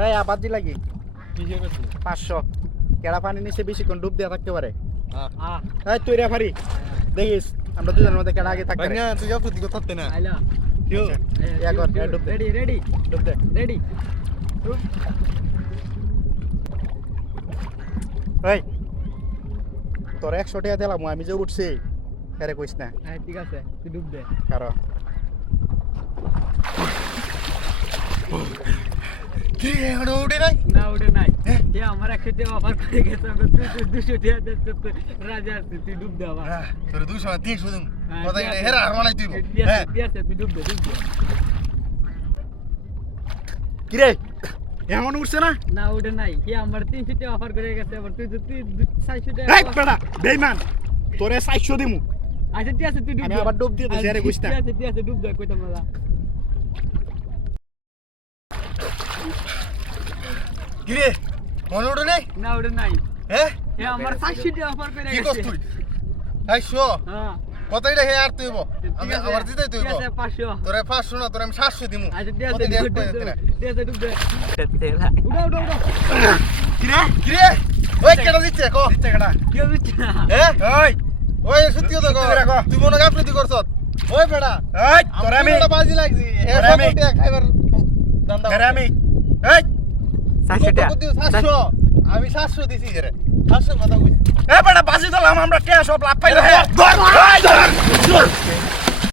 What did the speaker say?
এই আবার দি লাগি কিসে করছিস 500 কেড়া পানি নিচে বেশিক্ষণ ডুব দেওয়া থাকতে পারে হ্যাঁ এই তুই রেফারি দেখিস আমরা দুজনের মধ্যে কেড়া আগে থাকতে পারে ভাইয়া তুই আপনি দিকে থাকতে না আইলা কিউ ডুব দে রেডি ডুব দে রেডি এই তোর 100 টাকা দিলাম আমি যে উঠছি আরে কইস না হ্যাঁ ঠিক আছে তুই ডুব দে কারণ কি এখানে উঠে নাই না ওটা নাই এ আমার 100 টাকা অফার করে গেছে আমি তুই 200 টাকা দে তো রাজা তুই ডুব দে আবার তোর 200 না 300 দিন হ্যাঁ, কথা ঠিক আছে। হেরা আর বানাই তুই হ্যাঁ ঠিক আছে তুই ডুব দে কি রে এমন উঠছে না না ওটা নাই এ আমার 300 টাকা অফার করে গেছে আবার তুই 400 টাকা এই বেটা বেঈমান তোরে 400 দিমু আচ্ছা ঠিক আছে তুই ডুব আমি দে আবার ডুব দিয়ে দিছি, আরে কইস না। ঠিক আছে ডুব দে কইতাম না কি রে মনে উঠে নাই না ওটা নাই হ্যাঁ এ আমার 400 টাকা অফার করে কি গেছে করছ তুই আইসো হ্যাঁ কত এটা হে আর তুইব ঠিক আমি আছে, আবার দিতেই ঠিক তুইব আছে 500 তোরে 500 না তোরে আমি 700 দিমু আচ্ছা ঠিক কত আছে দিয়ে ডুব দে দিতে না? ঠিক আছে ডুব দে উড়া কি রে ওই কেডা দিচ্ছে কো দিচ্ছে কেডা কি হচ্ছে হ্যাঁ ওই ওই সত্যি কথা কো সত্যি করে কও। তুই মনে গাফলতি করছ ওই বেড়া এই তোরে আমি একটা বাজি লাগছি হে তোরে আমি- সবটা খাইবার দান্দা তোরে আমি এই 400 টাকা 700 আমি 700 দিছি রে 700 কথা কইছি এ বেটা বাজি দিলাম আমরা কে সব লাভ পাইলো হে ধর